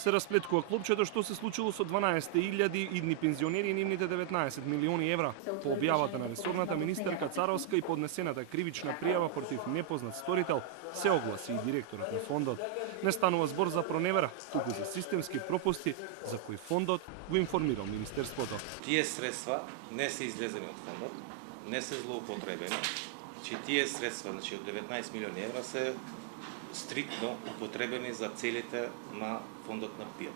Се расплеткува клопчето што се случило со 12.000 идни пензионери и нивните 19 милиони евра. По објавата на ресорната министерка Царовска и поднесената кривична пријава против непознат сторител, се огласи и директорот на фондот. Не станува збор за проневера, туку за системски пропусти за кои фондот го информирал министерството. Тие средства не се излезени од фондот, не се злоупотребени. Тие средства, од 19 милиони евра се стриктно употребени за целите на фондот на ПИО.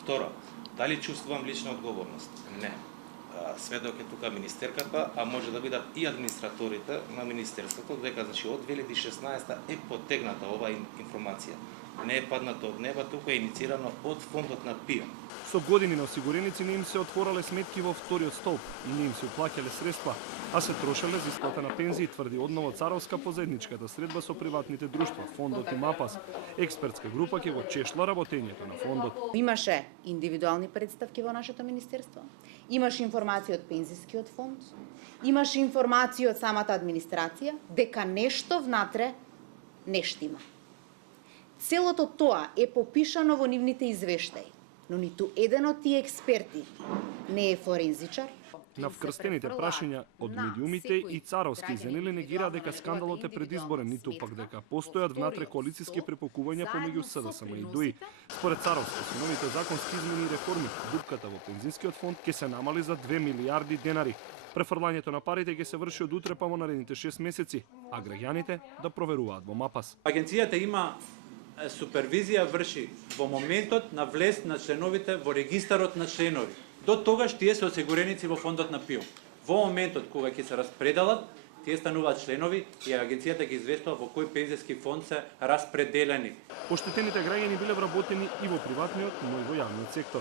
Второ, дали чувствувам лична одговорност? Не. Сведок е тука министерката, а може да бидат и администраторите на министерството, дека од 2016 е потегната оваа информација. Не е паднато од неба, туку е инициирано од фондот на ПИО. Со години на осигуреници не им се отворале сметки во вториот столб и не им се уплаќале средства, а се трошеле за исплата на пензии, тврди одново Царовска по заедничката средба со приватните друштва, фондот и МАПАС. Експертска група ќе го чешла работењето на фондот. Имаше индивидуални представки во нашето министерство, имаше информација од пензискиот фонд, имаше информација од самата администрација дека нешто внатре не штима. Целото тоа е попишано во нивните извештаи, но ниту еден од тие експерти не е форензичар. На вкрстените прашања од медиумите и Царовски и Зенели негира дека скандалот е предизборен, ниту пак дека постојат внатре коалициски препокувања помеѓу СДСМ и ДУИ. Според Царовски, со новите законски измени и реформи, дупката во пензискиот фонд ќе се намали за 2 милиарди денари. Префрлањето на парите ќе се врши од утре па во наредните 6 месеци, а граѓаните да проверуваат во МАПАС. Агенцијата има супервизија врши во моментот на влез на членовите во регистарот на членови. До тогаш тие се осигуреници во фондот на ПИО. Во моментот кога ќе се распределат, тие стануваат членови и агенцијата ги известува во кој пензиски фонд се распределени. Оштетените граѓани биле вработени и во приватниот, но и во јавниот сектор.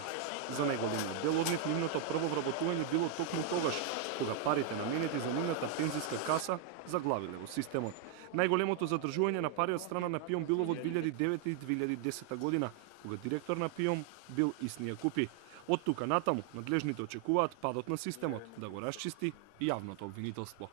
За најголемиот дел од нив нивното прво вработување било токму тогаш, кога парите наменети за нивната пензиска каса заглавиле во системот. Најголемото задржување на пари од страна на ПИОМ било во 2009 и 2010 година, кога директор на ПИОМ бил Иснија Купи. Од тука натаму, надлежните очекуваат падот на системот, да го расчисти и јавното обвинителство.